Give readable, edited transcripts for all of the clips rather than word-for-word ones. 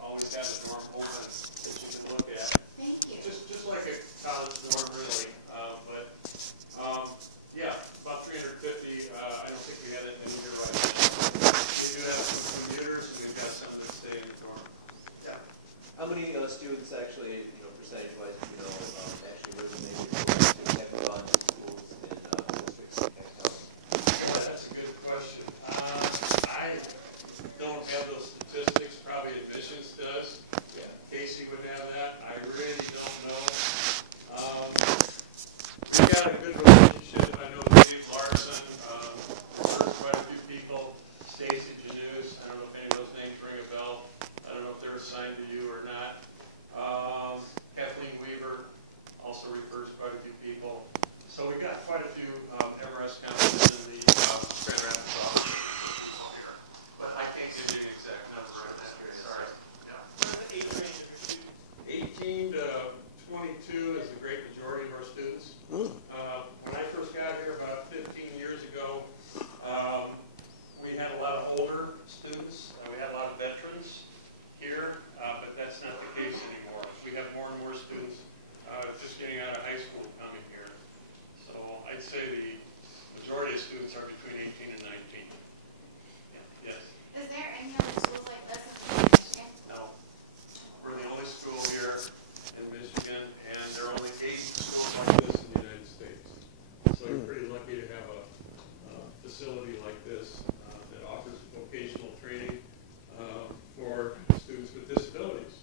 always have a dorm open that you can look at. Thank you. Just like a college dorm, really. Yeah, about 350. I don't think we had that many here right now. We do have some computers, and we've got some that stay in the dorm. Yeah. How many students actually, percentage-wise, actually live in maybe hackathons, schools in districts like Kent County? Yeah, that's a good question. I don't have those statistics. Probably admissions does. Yeah. Casey would have that. I really don't know. We've got a good relationship. I know Dave Larson, there's quite a few people. Stacy Janus, I don't know if any of those names ring a bell. I don't know if they're assigned to you or not. Kathleen Weaver also refers quite a few people. So we've got quite a few MRS counselors in the Grand Rapids office here. But I can't give you an exact number right now. Sorry. Yeah. What are the age range of your students? 18 to 22 is the great majority of our students. When I first got here about 15 years ago, we had a lot of older students. We had a lot of veterans here, but that's not the case anymore. We have more and more students just getting out of high school coming here. So I'd say the majority of students are between 18 and 19. Yeah. Yes? Is there any other schools like this in Michigan? No. We're the only school here in Michigan, and there are only 8 schools like this in the United States. So you're pretty lucky to have a facility like this that offers vocational training for students with disabilities.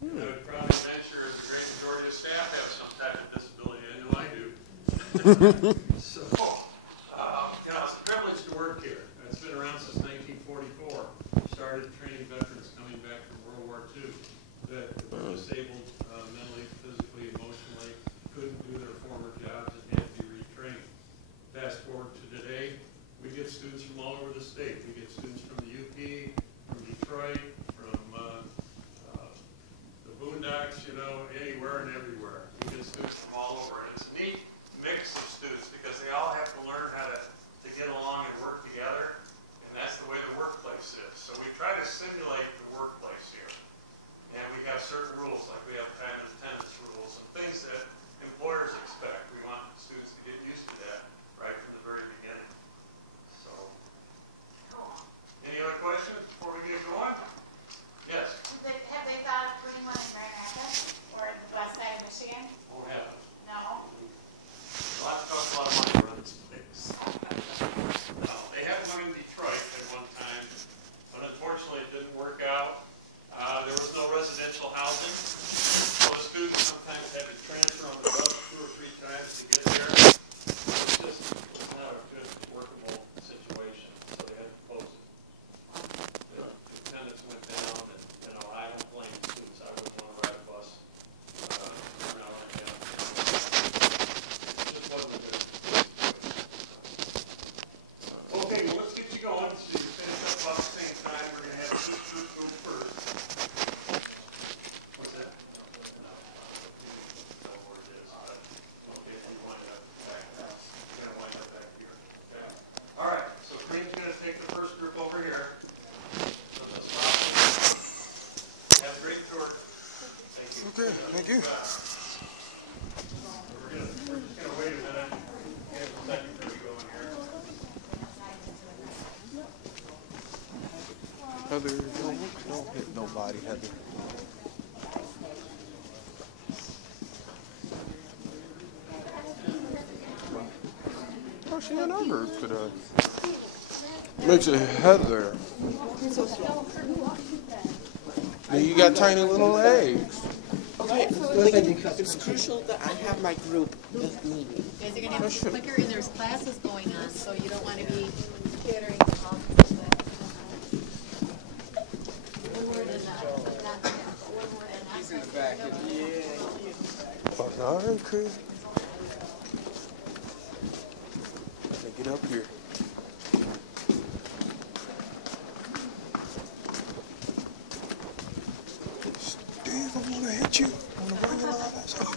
And I would probably venture the great majority of staff have some type of disability. I know I do. So, it's a privilege to work here. It's been around since 1944. Started training veterans coming back from World War II that were disabled mentally, physically, emotionally, couldn't do their former jobs and had to be retrained. Fast forward to today, we get students from all over the state. We get students from the UP, from Detroit, from the boondocks, anywhere and everywhere. We get students from all over. And it's a neat mix of students because they all have to learn how to get along and work together. And that's the way the workplace is. So we try to simulate the workplace here. And we have certain rules, like we have time and attendance rules and things that employers expect. We want students to get used to that right from the very beginning. So, any other questions before we get going? Yes? Have they thought of putting one in Grand Rapids or the west side of Michigan? Oh, yeah. No? Well, I've cost a lot of money to run this place. No, they had one in Detroit at one time, but unfortunately it didn't work out. There was no residential housing, so the students sometimes had to transfer on the bus 2 or 3 times to get there. It's not a good workable situation, so they had to close it. The attendance went down, and I don't blame the students. I wouldn't want to ride a bus around like that. It just wasn't a good situation. Okay, well, let's get you going. So you finish up about the same time. We're going to have a group go first. What's that? No, where it is. Okay, we wind up back now. We're going to wind up back here. Okay. All right, so Green's going to take the first group over here. So let's stop. Have a great tour. Thank you. Okay, thank you. We're just going to wait a minute. We have a second group going here. Heather, don't hit nobody, Heather. Oh, she in our group today. Makes it Heather. Now you got tiny little legs. Okay, it's crucial that I have my group with me. You guys are going to have to be quicker, and there's classes going on, so you don't want to be catering all one word and not one word and not something. All right, Chris. Get up here. Steve, I'm gonna hit you. I'm gonna bring you all that stuff.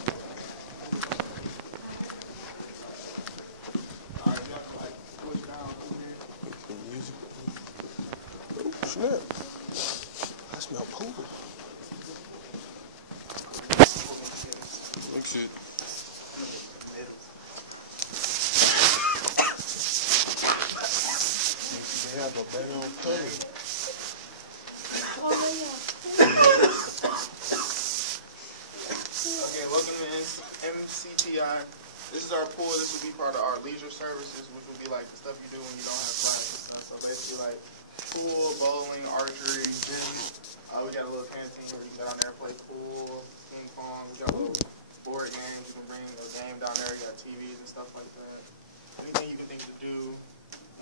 Snap. That's smell pool. Makes it. They have a bed on cover. Okay, welcome to Mtci. This is our pool. This will be part of our leisure services, which will be like the stuff you do when you don't have class. So basically like pool, bowling, archery, gym. We got a little canteen where you can get down there and play pool, ping pong. We got little board games. You can bring a game down there. You got TVs and stuff like that. Anything you can think to do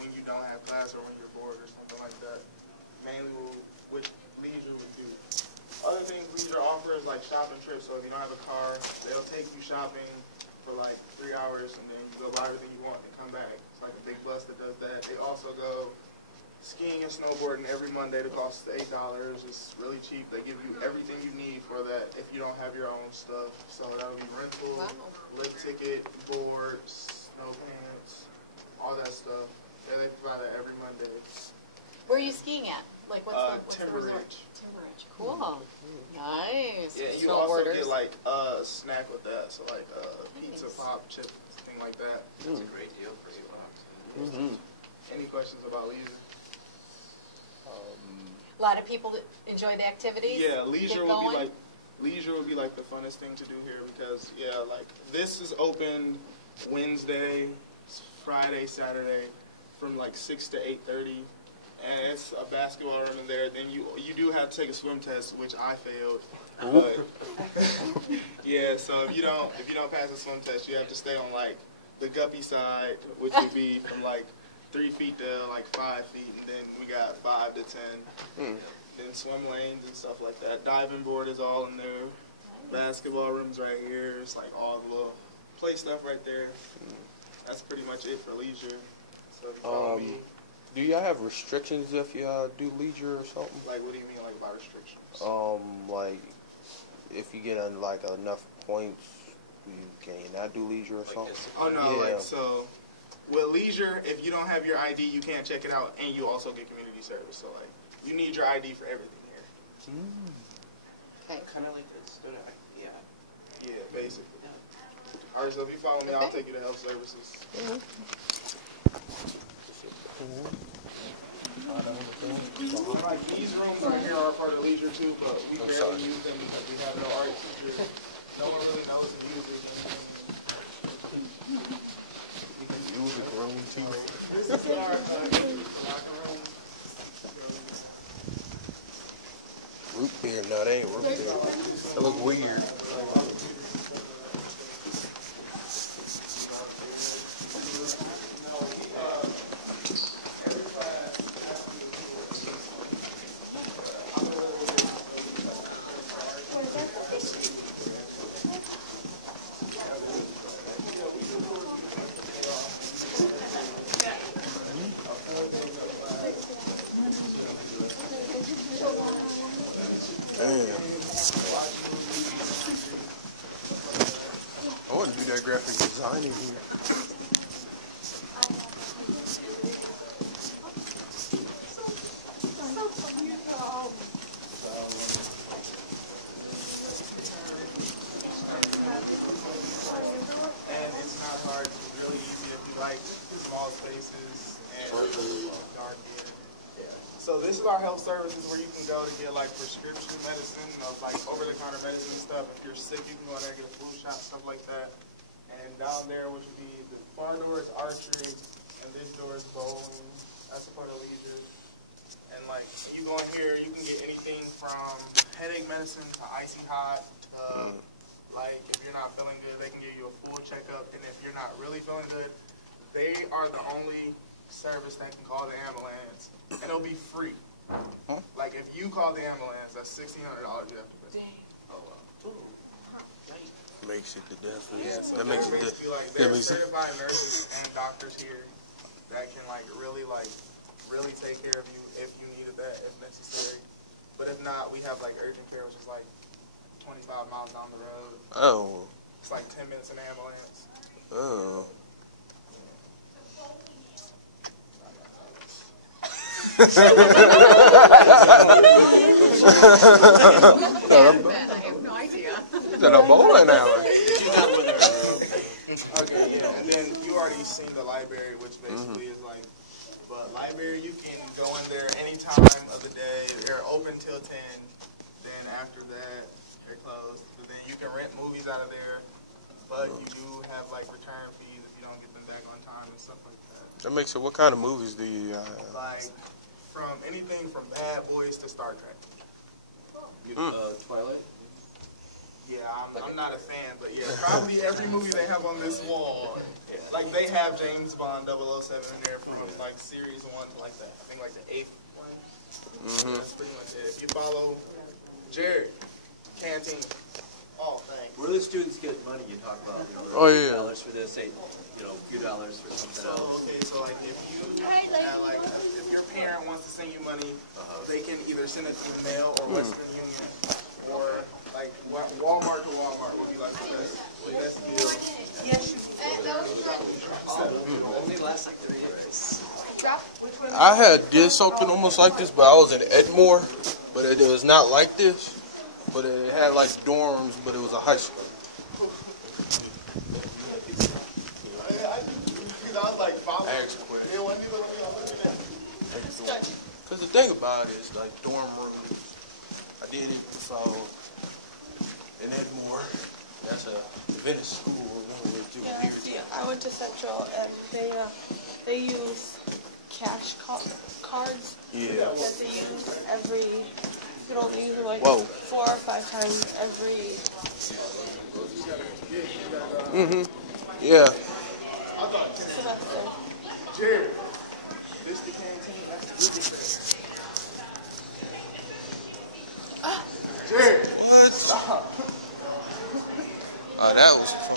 when you don't have class or when you're bored or something like that. Mainly what leisure would do. Other things leisure offers like shopping trips. So if you don't have a car, they'll take you shopping for like 3 hours and then you go buy everything you want and come back. It's like a big bus that does that. They also go skiing and snowboarding every Monday. It costs $8. It's really cheap. They give you everything you need for that if you don't have your own stuff. So that'll be rental, lift ticket, boards, snow pants, all that stuff. Yeah, they provide that every Monday. Where are you skiing at? Like what's the Timber resort? Ridge. Timber Ridge. Cool. Nice. Yeah, and you also Snowboarders. get like a snack with that. So like pizza, pop, chip, thing like that. That's a great deal for $8. Mm-hmm. Any questions about leisure? A lot of people that enjoy the activities. Yeah, leisure Get will be going? like the funnest thing to do here because like this is open Wednesday, Friday, Saturday from like 6 to 8:30, and it's a basketball room in there. Then you do have to take a swim test, which I failed. But yeah, so if you don't pass the swim test, you have to stay on like the guppy side, which would be from like 3 feet to like 5 feet, and then we got 5 to 10. Then swim lanes and stuff like that. Diving board is all in there. Basketball rooms right here. It's like all the little play stuff right there. That's pretty much it for leisure. So if you follow me, Do y'all have restrictions if you do leisure or something? like what do you mean like by restrictions? Like if you get like enough points, you cannot do leisure or something. Oh no, Yeah. like so with leisure, if you don't have your ID, you can't check it out, and you also get community service. So like you need your ID for everything here. Okay. Kind of like the student, yeah. Yeah, basically. All right, so if you follow me, I'll take you to health services. Like these rooms right here are part of leisure too, but we barely use them because we have no art teachers. No one really knows and uses them. Music room too. This is our locker room. Root beer, no, they ain't root beer. That look weird. Damn. I want to do that graphic designing here. And it's not hard. It's really easy if you like small spaces and dark here. So this is our health services where you can go to get like prescription medicine, like over-the-counter medicine and stuff. If you're sick, you can go in there and get a flu shot, stuff like that. And down there, which would be the far door is archery, and this door is bowling. That's a part of leisure. And like when you go in here, you can get anything from headache medicine to icy hot to like if you're not feeling good, they can give you a full checkup. And if you're not really feeling good, they are the only service that can call the ambulance, and it'll be free. Like if you call the ambulance, that's $1,600 you have to pay. Oh wow. Makes it the death. Yeah, so That makes it basically like that there's makes it. certified nurses and doctors here that can really take care of you if you needed that if necessary. But if not, we have like urgent care, which is like 25 miles down the road. Oh. It's like 10 minutes in an ambulance. Oh. I have no idea. It's in a bowling alley. Okay, yeah, and then you already seen the library, which basically is like, but library, you can go in there any time of the day. They're open till 10. Then after that, they're closed. But then you can rent movies out of there, but you do have like return fees if you don't get them back on time and stuff like that. That makes it. What kind of movies do you have? Like from anything from Bad Boys to Star Trek. Twilight? Yeah, I'm not a fan, but yeah, probably every movie they have on this wall. Like they have James Bond 007 in there from like series 1 to like the, I think like the 8th one. That's pretty much it. If you follow Jared, Canteen, all thanks. Where do the students get money? You talk about, you know, Oh, yeah. $2 for this, $8, you know, a few dollars for something So else. okay, so like if you like if your parent wants to send you money, they can either send it through the mail or Western Union, or like Walmart to Walmart would be like the best deal. Only lasts like 3 days. I did something almost like this, but I was in Edmore, but it was not like this. But it had like dorms, but it was a high school. I was like, I asked a question. yeah, when people look at that. Because the thing about it is like dorm room. I did it before in Edmore. That's a Venice school. Yeah, see, I went to Central and they use cash cards Yeah. that they use every. You can only use them like Whoa. 4 or 5 times every Yeah. semester. Jared, this the canteen, that's the Google thing. Jared, What? Oh, that was fun.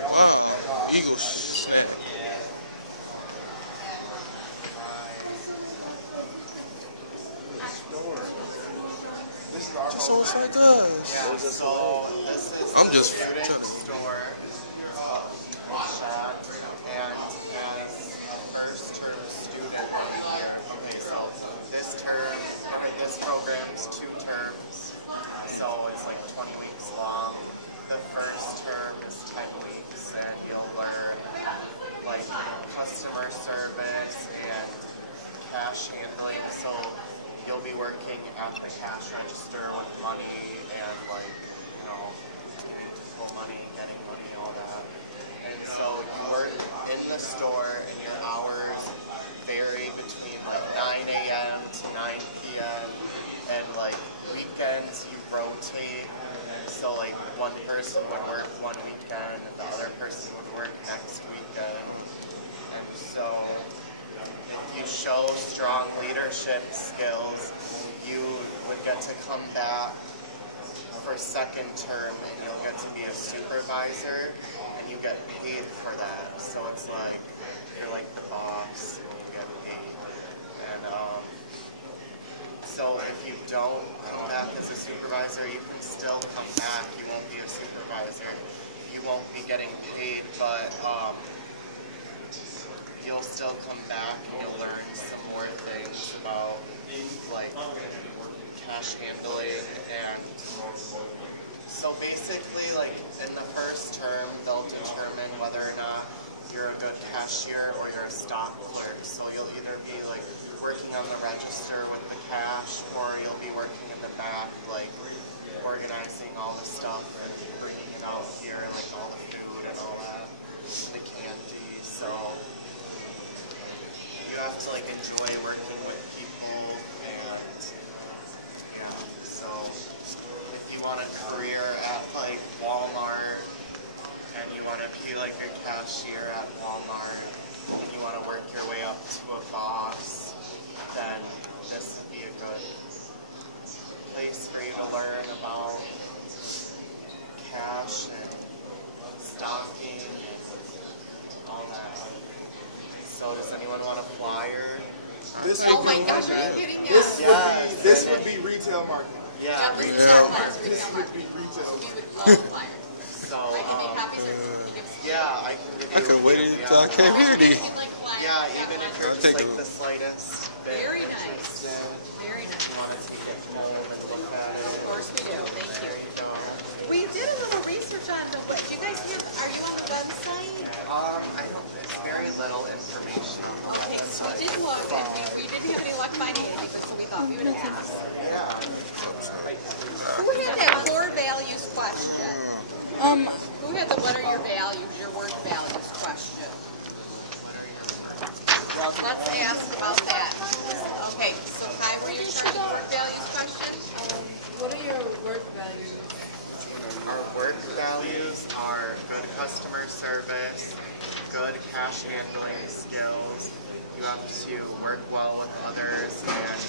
Wow, Eagles snap. this is our Just so it's like us. Yeah, so this is I'm the just student trying to- store shop, and as a first term student here, okay, so this term, okay, this program's 2 terms, so it's like 20 weeks long. The first term is 10 weeks, and you'll learn like customer service and cash handling, so you'll be working at the cash register with money and like, you know, needing to pull money, getting money, all that. And so you work in the store and your hours vary between like 9 a.m. to 9 p.m. and like weekends you rotate. So like one person would work one weekend and the other person would work next weekend. And so if you show strong leadership skills, you would get to come back for second term and you'll get to be a supervisor and you get paid for that. So it's like you're like the boss and you get paid. And so if you don't come back as a supervisor, you can still come back. You won't be a supervisor. You won't be getting paid, but you'll still come back and you'll learn some more things about like cash handling. And so basically, like in the first term, they'll determine whether or not you're a good cashier or you're a stock clerk. So you'll either be like working on the register with the cash, or you'll be working in the back, like organizing all the stuff and bringing it out here, like all the food and all that, and the candy. So you have to like enjoy working with people, and yeah, so if you want a career at like Walmart and you want to be like a cashier at Walmart and you want to work your way up to a boss, then this would be a good place for you to learn about cash and stocking and all that. So does anyone want a flyer? This Oh would my be, gosh, are you kidding me? this would be retail marketing. Yeah, Jeff was retail retail marketing. marketing. We would love flyers. So, I can make copies or can you give us? yeah, I can give you. I could wait until I came here then. If you'd like flyers. Yeah, even if you're I'll just take like a- the slightest bit Very nice. interested, Very nice. you want to take it home and look at it. Of course we do. Thank you. There you go. We did a little research on the, what, you guys hear, are you on the website? I don't, it's very little information on the Okay, so website. we did look, and we didn't have any luck finding anything, so we thought we would ask. Yeah. Who had that core values question? Who had the what are your values, your work values question? Let's ask about that. Okay, so Kai, were you in charge of the work values question? What are your work values? Our work values are good customer service, good cash handling skills. You have to work well with others and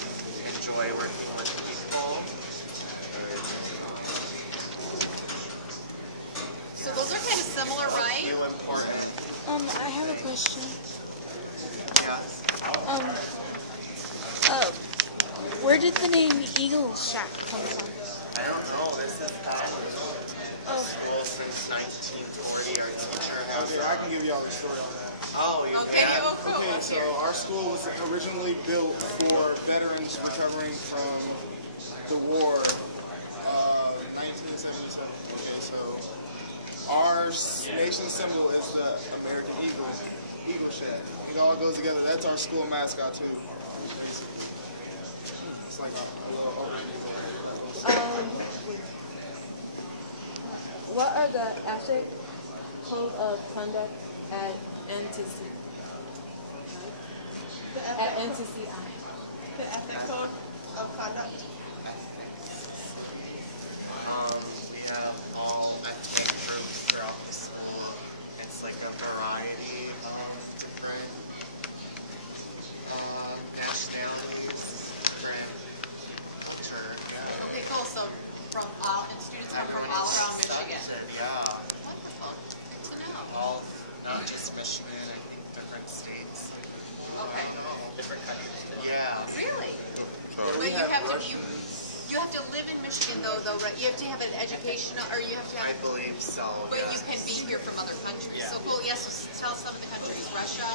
enjoy working with people. So those are kind of similar, right? Feel important. I have a question. Yes. Where did the name Eagle Shack come from? I don't know. This has been school since 1940. Our teacher has. Okay, I can give y'all the story on that. Oh, you Okay, can? oh, cool. Okay, so our school was originally built for veterans recovering from the war, 1977. Okay, so our nation's symbol is the American Eagle, Eagle Shack. It all goes together. That's our school mascot too. It's like a little organization. What are the ethic code of conduct at NTC? At NTCI. The ethic code of conduct? We have all ethnic groups throughout the school. It's like a variety of different nationalities, different culture. Okay, cool. So from all, and students come from all around Michigan. Yeah, Wonderful. Good to know. all, not just Michigan, I think different states. Okay. Different countries. Yeah. Really? Yeah, But we you have have to, Russian. you have to live in Michigan though, right? You have to have an educational, or you have to I have, believe so. but you yes. can be here from other countries. Yeah. So cool. Yes, so tell us some of the countries. Russia.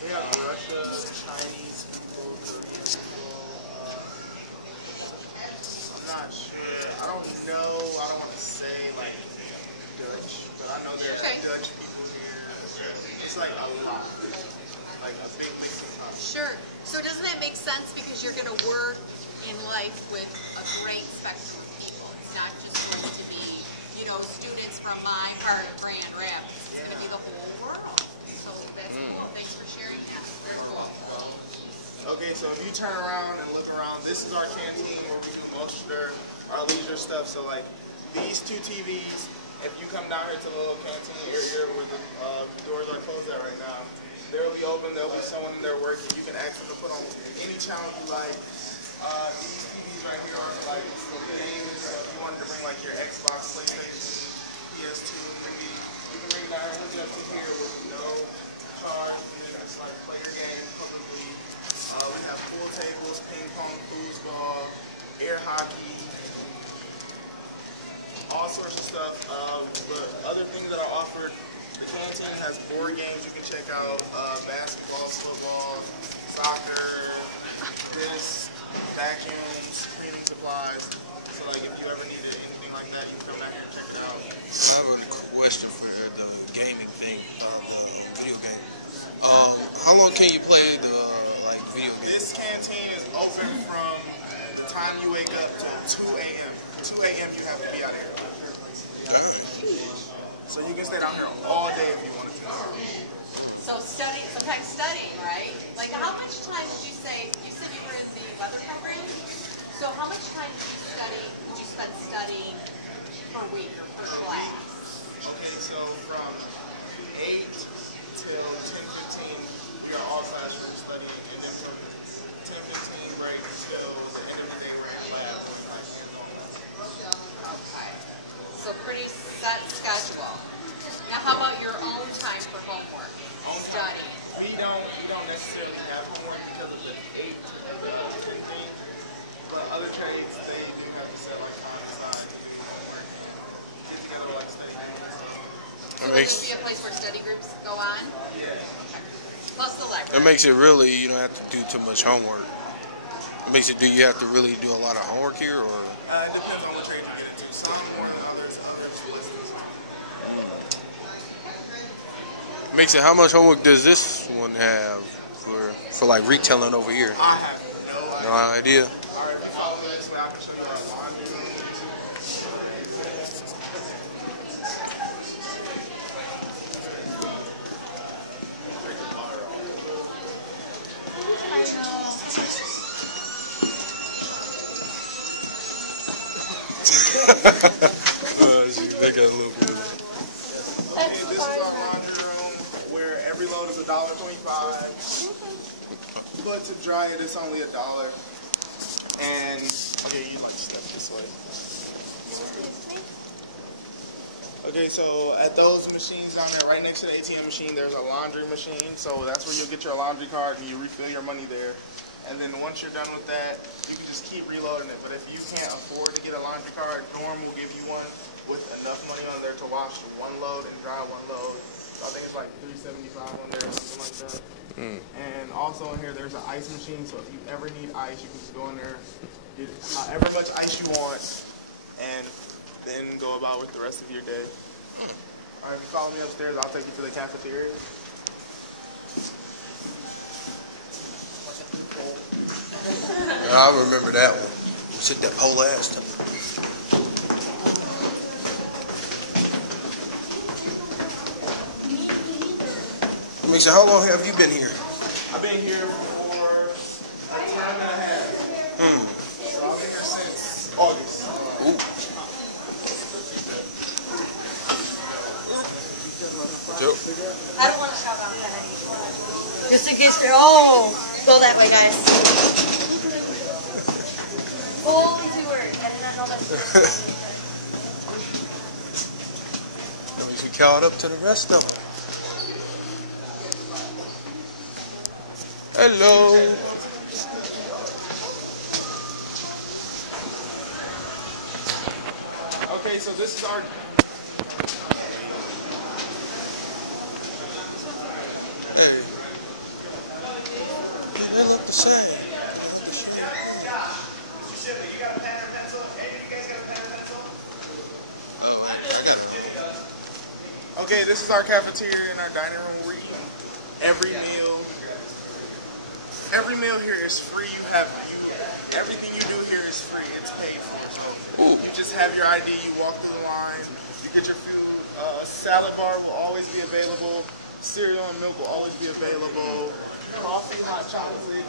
We have Russia, Chinese people, Korean people. I'm not sure. I don't know. I don't want to say like Dutch, but I know there's Okay. Dutch people here. It's like a lot, like a big mixing pot. Sure. So doesn't that make sense because you're going to work in life with a great spectrum of people. It's not just going to be, you know, students from my part of Grand Rapids. It's going to be the whole world. So that's cool. Thanks for sharing that. Very cool. Okay, so if you turn around and look around, this is our canteen where we do most of our leisure stuff. So like these two TVs, if you come down here to the little canteen area where the doors are closed at right now, they'll be open, there'll be someone in there working. You can ask them to put on any channel you like. These TVs right here are for like games. So if you wanted to bring like your Xbox, PlayStation, PS2, you can bring that hook up to here with no charge. You can just like play your game publicly. We have pool tables, ping pong, foosball, air hockey, all sorts of stuff. But other things that are offered, the canteen has board games you can check out, basketball, football, soccer, this, vacuums, cleaning supplies. So like if you ever needed anything like that, you can come back here and check it out. So I have a question for the gaming thing, the video game. How long can you play the video game? This canteen is open from the time you wake up to 2 a.m. 2 a.m. you have to be out here. So you can stay down here all day if you wanted to. So study, sometimes studying, right? Like how much time did you say, you said you were in the weather program? So how much time did you spend studying per week or per class? Okay, so from 8 till 10:15, we are all classroom studying, and then from 10:15 break till the end of the day, we're in class. Okay. So pretty set schedule. Now how about your own time for homework? Study. We don't necessarily have homework because of the 8 to 15, but other trades, they do makes will be a place where study groups go on? Yeah. Plus the library. it makes it really, you don't have to do too much homework. It makes it, do you have to really do a lot of homework here, or? It depends on what trade you get into. Some more than others. Makes it, how much homework does this one have for like retailing over here? I have no idea. No idea. All right, if you follow me this way, I can show you our laundry room. They got a little bit of that. Okay, this is our laundry room where every load is $1.25, but to dry it, it's only $1. And okay, you like step this way. Okay, so at those machines down there, right next to the ATM machine, there's a laundry machine. So that's where you'll get your laundry card and you refill your money there. And then once you're done with that, you can just keep reloading it. But if you can't afford to get a laundry card, Norm will give you one with enough money on there to wash one load and dry one load. So I think it's like $3.75 on there or something like that. And also in here, there's an ice machine. So if you ever need ice, you can just go in there, get however much ice you want, and then go about with the rest of your day. All right, if you follow me upstairs, I'll take you to the cafeteria. I remember that one. Sit that whole ass time. Misha, how long have you been here? I've been here for a term and a half. So I've been here since August. I don't want to shove on that. Just in case they're, go that way, guys. Holy two words. I did not know that. That makes me caught up to the rest of them. Hello. Okay, so this is our... Hey. They look the same. Okay, this is our cafeteria and our dining room where we eat every meal. Every meal here is free. Everything you do here is free. It's paid for. So you just have your ID. You walk through the line. You get your food. Salad bar will always be available. Cereal and milk will always be available. Coffee, hot chocolate,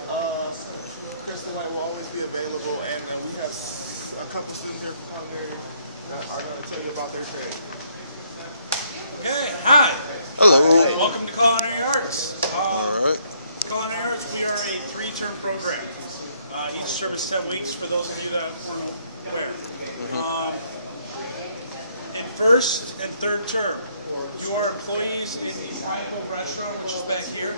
Crystal Light will always be available. And then we have a couple students here from culinary that are going to tell you about their trade. Okay, hi. Hello. Welcome to Culinary Arts. All right. Culinary Arts, we are a 3-term program. Each term is 10 weeks for those of you that aren't aware. In first and third term, you are employees in the Pineapple Restaurant, which is back here.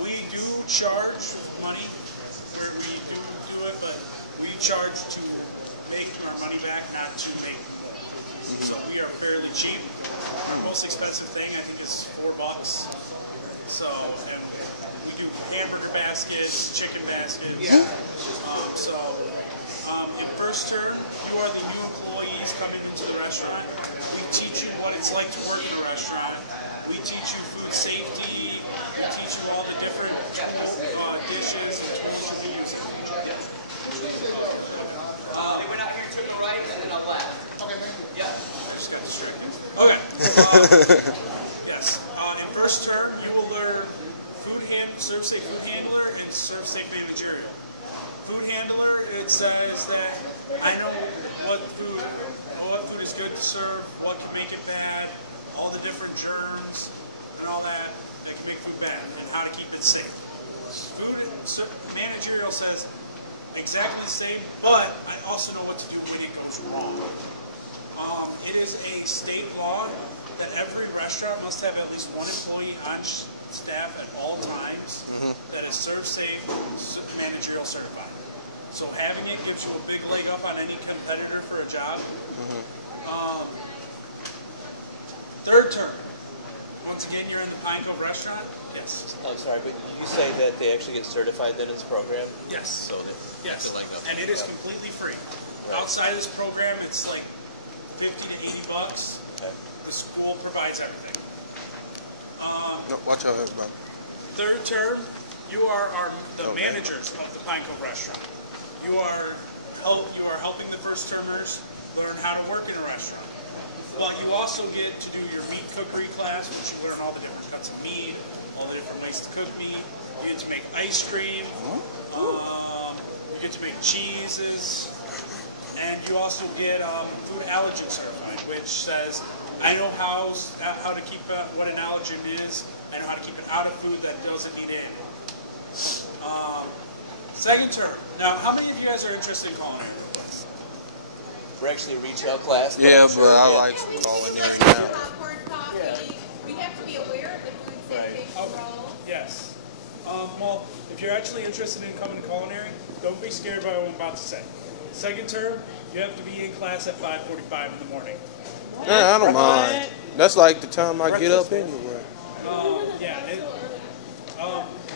We do charge money where we do it, but we charge to make our money back, not to make it. So we are fairly cheap. Our most expensive thing, I think, is $4. So, and we do hamburger baskets, chicken baskets. Yeah. In first term, you are the new employees coming into the restaurant. We teach you what it's like to work in a restaurant. We teach you food safety. We teach you all the different dishes and tools you can use. They went out here, took a right, and then a left. Okay. Yeah. Just got this straight. Okay. Yes. In first term, you will learn serve safe food handler and serve safe managerial. Food handler, it says that I know what food is good to serve, what can make it bad, all the different germs and all that can make food bad, and how to keep it safe. Food managerial says exactly the same, but I also know what to do when it goes wrong. It is a state law that every restaurant must have at least one employee on staff at all times that is serve safe, managerial certified. So having it gives you a big leg up on any competitor for a job. Third term, Once again, you're in the Pine Cove restaurant? Yes. I'm sorry, but you say that they actually get certified then in this program? Yes. So they, yes. like and it is completely free. Right. Outside of this program, it's like 50 to 80 bucks. Okay. The school provides everything. No, watch out, everybody. Third term, you are the managers of the Pine Cove restaurant. You are helping the first termers learn how to work in a restaurant. But you also get to do your meat cookery class, which you learn all the different cuts of meat, all the different ways to cook meat. You get to make ice cream. You get to make cheeses. And you also get food allergen certified, which says, I know how to keep what an allergen is. I know how to keep it out of food that doesn't need it. Second term. Now, how many of you guys are interested in culinary? We're actually a retail class. Yeah, but I like culinary now. Yeah. We have to be aware of the food safety role. Yes. Well, if you're actually interested in coming to culinary, don't be scared by what I'm about to say. Second term, you have to be in class at 5:45 in the morning. Yeah, I don't mind. That's like the time I get up anyway.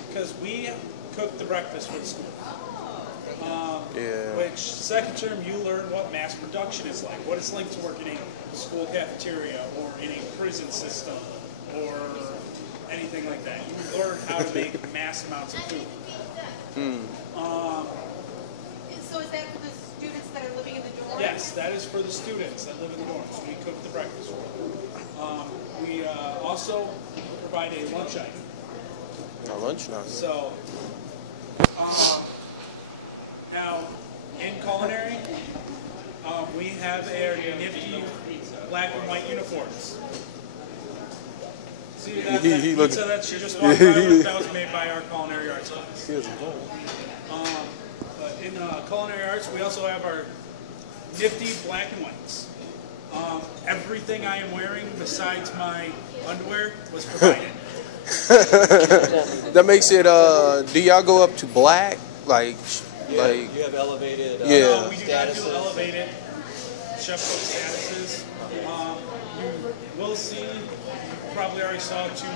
Because we cook the breakfast for the school. Yeah. Which second term you learn what mass production is like, what it's like to work in a school cafeteria or in a prison system or anything like that. You learn how to make mass amounts of food. So is that for the students that are living in the dorms? Yes, that is for the students that live in the dorms. We cook the breakfast for them. We also provide a lunch item. A lunch night. So, now, in culinary, we have our nifty black and white uniforms. See that pizza that she just walked by with, that was made by our culinary arts class. But in culinary arts, we also have our nifty black and whites. Everything I am wearing besides my underwear was provided. That makes it, do y'all go up to black? Like you have elevated No, we do not do elevated chef cook statuses. You will see, you probably already saw two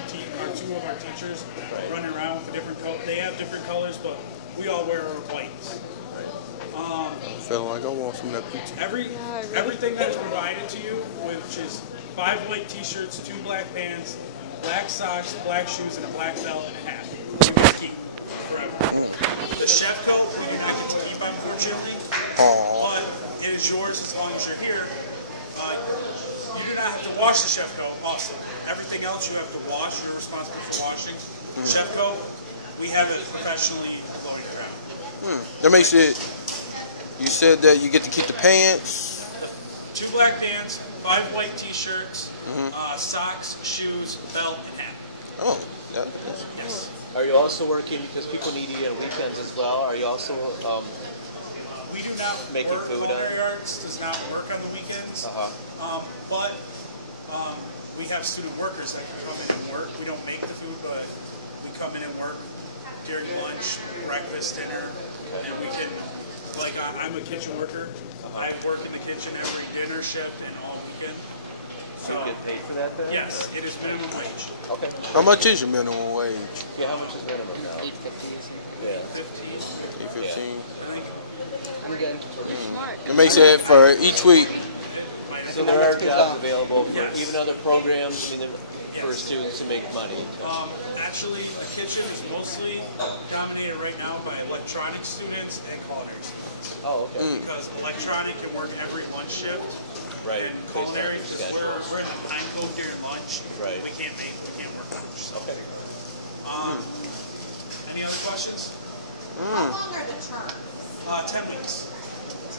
of our teachers running around with different colors. They have different colors, but we all wear our whites. I feel like I want some of that pizza. Everything that is provided to you, which is 5 white t-shirts, 2 black pants, black socks, black shoes, and a black belt and a hat. You can keep forever. The chef coat, you do not get to keep, unfortunately. But it is yours as long as you're here. You do not have to wash the chef coat, also. Everything else you have to wash. You're responsible for washing. Chef coat, we have it professionally floating around. That makes it, you said that you get to keep the pants. 2 black pants, 5 white t-shirts, socks, shoes, belt, and hat. Oh, yes. Are you also working, because people need to eat on weekends as well, are you also we do not making work, food culinary arts does not work on the weekends, but we have student workers that can come in and work. We don't make the food, but we come in and work during lunch, breakfast, dinner, and we can, like I'm a kitchen worker. I work in the kitchen every dinner shift and all weekend. So you get paid for that then? Yes, it is minimum wage. Okay. How much is your minimum wage? Yeah, how much is minimum now? $8.50. Yeah. $8.15. I'm good. It makes it for each week. So there are jobs available for even other programs, for students to make money. Actually, the kitchen is mostly dominated right now by electronic students and culinary students. Oh, okay. Because electronic can work every lunch shift. Right. And culinary, because we're in the Pine Cove during lunch. Right. We can't work lunch. So. Okay. Any other questions? How long are the terms? 10 weeks.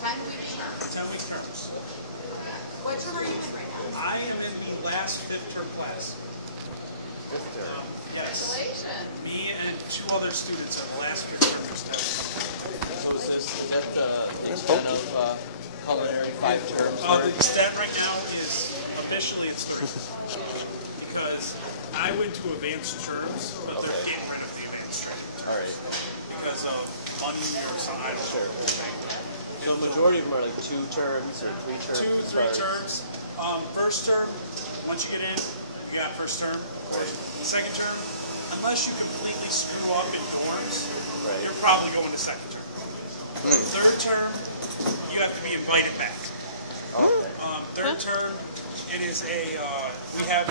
10-week terms. 10-week terms. What term are you in right now? I am in the last 5th term class. 5th term? Yes. Congratulations. Me and 2 other students are the last 5th termers. So is that the extent of culinary 5 terms? The extent right now is officially it's 3. Because I went to advanced terms, but they're getting rid of the advanced term. All right. Because of money or something. I don't know. So the majority of them are like 2 terms or 3 terms? 2, 3 terms. First term, once you get in, you got first term. second term, unless you completely screw up in dorms, Right. you're probably going to second term. Third term, you have to be invited back. Third term, it is a, we have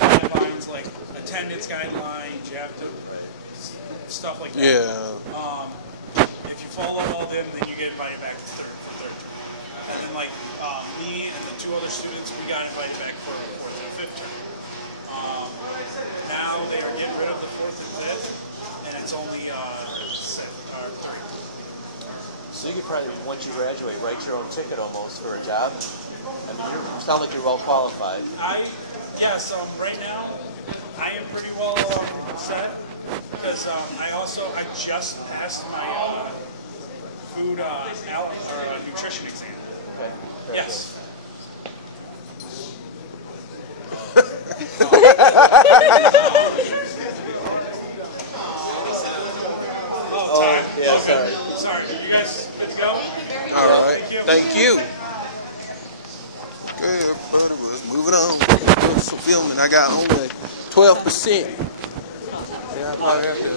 guidelines like attendance guidelines, you have to, stuff like that. Yeah. If you follow all them, then you get invited back for third term. And then like me and the two other students, we got invited back for fourth and fifth term. Now they are getting rid of the fourth and fifth, and it's only third. So you could probably, once you graduate, write your own ticket almost for a job. I mean, you sound like you're well qualified. Yes, right now I am pretty well set because I just passed my food nutrition exam. Okay. Yes. Time. Yeah, sorry. Sorry. You guys good to go? All right. Thank you. Good, buddy. Let's move it on. So filming. I got only 12%. Yeah, I probably have to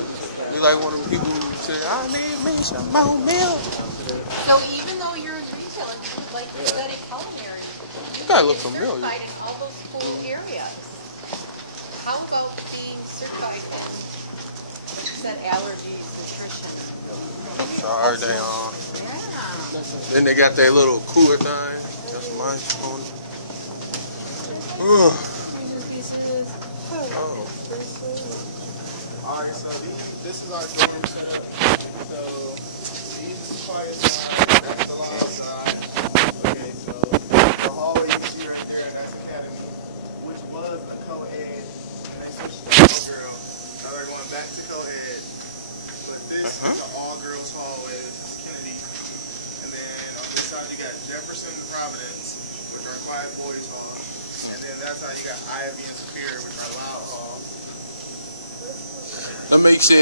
be like one of the people who say, I need me some more milk. So even though you're in retail and you would like to study culinary, You gotta look it's familiar. certified in all those cool areas. How about being certified in, like you said, allergies, nutrition? Sorry, they on. Yeah. Then they got that little cooler thing. That's my phone. Alright, so this is our dorm setup. So these is the quiet side, that's the loud side. Okay, so the hallway you see right there, that's academy, which was a co-ed, and they switched to all-girl. Now they're going back to co-ed. But this is an all-girls hallway. This is Kennedy. And then on this side you got Jefferson and Providence, which are quiet boys hall. And then that's how you got Ivy and Superior, which are loud hall. That makes it.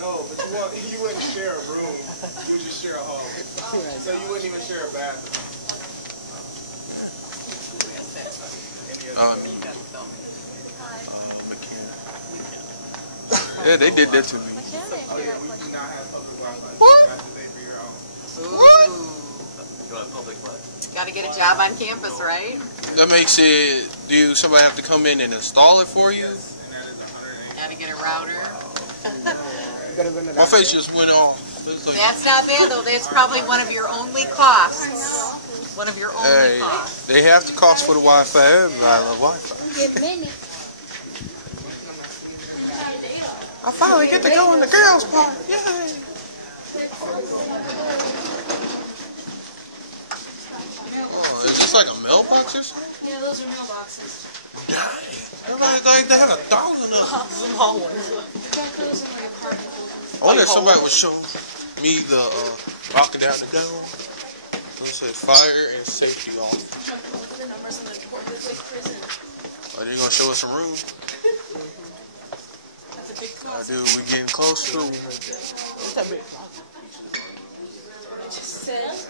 No, but you wouldn't share a room. You would just share a hall. So you wouldn't even share a bathroom. Yeah, they did that to me. Oh yeah, we do not have public Wi-Fi. What? You have to pay for your own. You want public what? Got to get a job on campus, right? That makes it. Do somebody have to come in and install it for you? Yes, and that is $180. Got to get a router. My face just went off. It's like, That's not bad though. That's probably one of your only costs. One of your only hey, costs. they have to cost for the Wi-Fi. I love Wi-Fi. I finally get to go in the girls' part. Yay! Oh, is this like a mailbox or something? Yeah, those are mailboxes. Dang. Everybody, they had 1,000 of them. Small ones. Yeah, those are my apartment buildings. I wonder if somebody would show me the rocking down the dome. It said fire and safety off. Look at the numbers on the door. That's like prison. Are they gonna show us a room? That's a big Oh, closet. dude, we getting close to. It just says.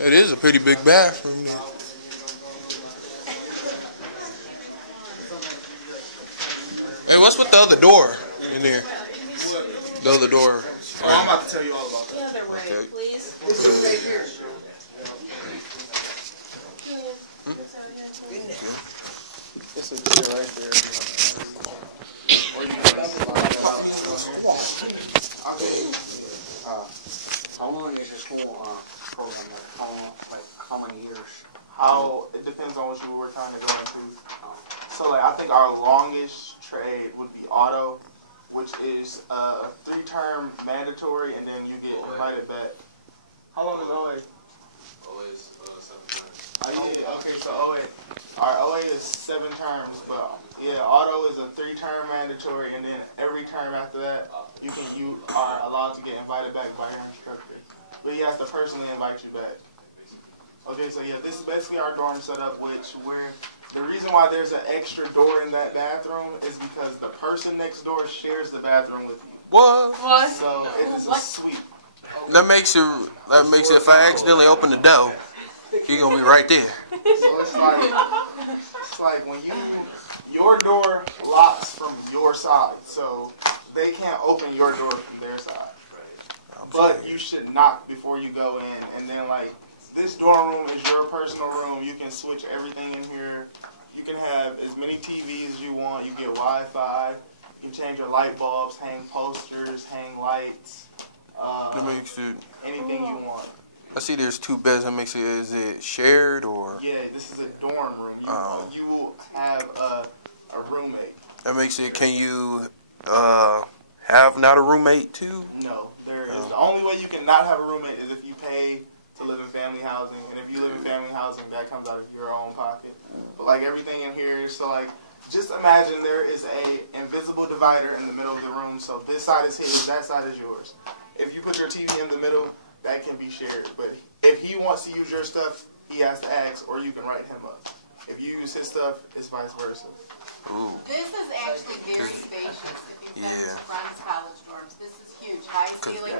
It is a pretty big bathroom there. Hey, what's with the other door in there? The other door. Oh, I'm about to tell you all about that. The other way, Okay. please. This is right here. This is right there. Or you How long is your school program? How many years? it depends on what you were trying to go into. So like I think our longest trade would be auto, which is 3-term mandatory, and then you get invited back. How long is OA? OA is 7 times. Okay, so OA. Our OA is 7 terms, but yeah, auto is a 3-term mandatory, and then every term after that, you are allowed to get invited back by your instructor. But he has to personally invite you back. Okay, so yeah, this is basically our dorm setup, the reason why there's an extra door in that bathroom is because the person next door shares the bathroom with you. What? What? So it is a suite. That makes it if I accidentally open the door, he gonna be right there. So it's like when your door locks from your side, so they can't open your door from their side. But you should knock before you go in, and then like this dorm room is your personal room. You can switch everything in here. You can have as many TVs as you want. You get Wi-Fi. You can change your light bulbs, hang posters, hang lights. That makes it. Anything you want. I see there's 2 beds. That makes it. Is it shared or? Yeah, this is a dorm room. You will have a roommate. That makes it. Can you have not a roommate too? No, there is. The only way you can not have a roommate is if you pay to live in family housing, and if you live in family housing, that comes out of your own pocket. But like everything in here, so like just imagine there is a invisible divider in the middle of the room. So this side is his, that side is yours. If you put your TV in the middle, that can be shared. But if he wants to use your stuff, he has to ask, or you can write him up. If you use his stuff, it's vice versa. Ooh. This is actually very spacious. If you've been to Ron's college dorms, this is huge. High ceiling,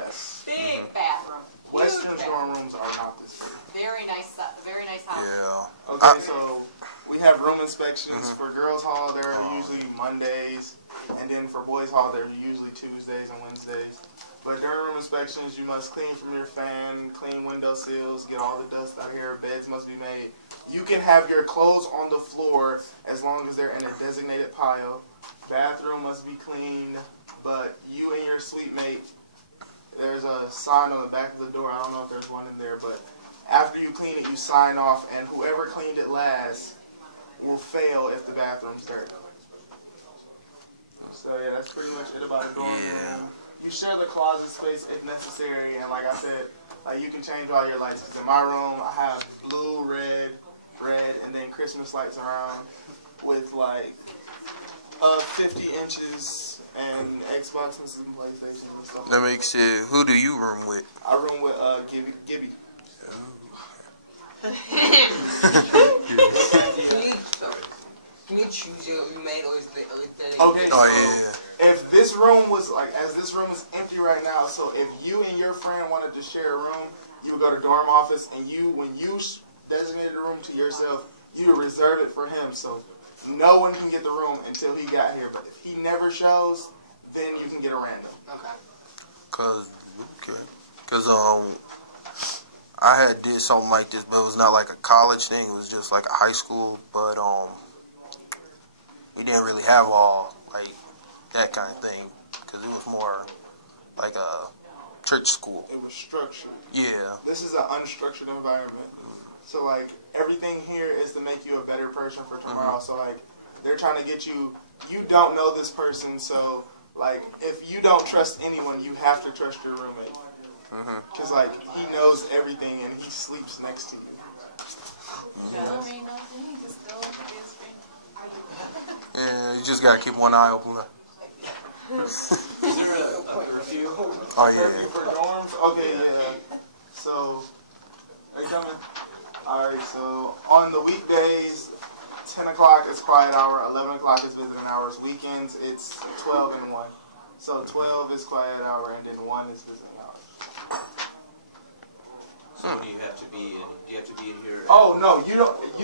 big bathroom. Western dorm rooms are not this big. Very nice house. Yeah. Okay, so we have room inspections for girls' hall. They're usually Mondays, and then for boys' hall, they're usually Tuesdays and Wednesdays. But during room inspections, you must clean from your fan, clean window sills, get all the dust out here. Beds must be made. You can have your clothes on the floor as long as they're in a designated pile. Bathroom must be clean, but you and your suite mate, there's a sign on the back of the door. I don't know if there's one in there, but after you clean it, you sign off, and whoever cleaned it last will fail if the bathroom's dirty. So yeah, that's pretty much it about a dorm room. You share the closet space if necessary, and like I said, like you can change all your lights. 'Cause in my room, I have blue, red, and then Christmas lights around with like 50 inches and Xboxes and PlayStations and stuff. That makes it. Who do you room with? I room with Gibby. Can you choose your roommate, or is it Okay, so if this room was like, as this room is empty right now, so if you and your friend wanted to share a room, you would go to dorm office, and when you designated a room to yourself, you would reserve it for him, so no one can get the room until he got here. But if he never shows, then you can get a random. Cause I had did something like this, but it was not like a college thing. It was just like a high school, but we didn't really have all like that kind of thing, because it was more like a church school. It was structured. Yeah. This is an unstructured environment. So like everything here is to make you a better person for tomorrow. So like they're trying to get you don't know this person, so like if you don't trust anyone, you have to trust your roommate. Because like he knows everything and he sleeps next to you. Yeah, you just gotta keep one eye open. Is there a curfew? Oh yeah. Curfew for dorms? Okay, yeah. So, are you coming? Alright, so on the weekdays, 10 o'clock is quiet hour, 11 o'clock is visiting hours. Weekends, it's 12 and 1. So 12 is quiet hour, and then 1 is visiting hours. So do you have to be in? Do you have to be in here? Oh no, you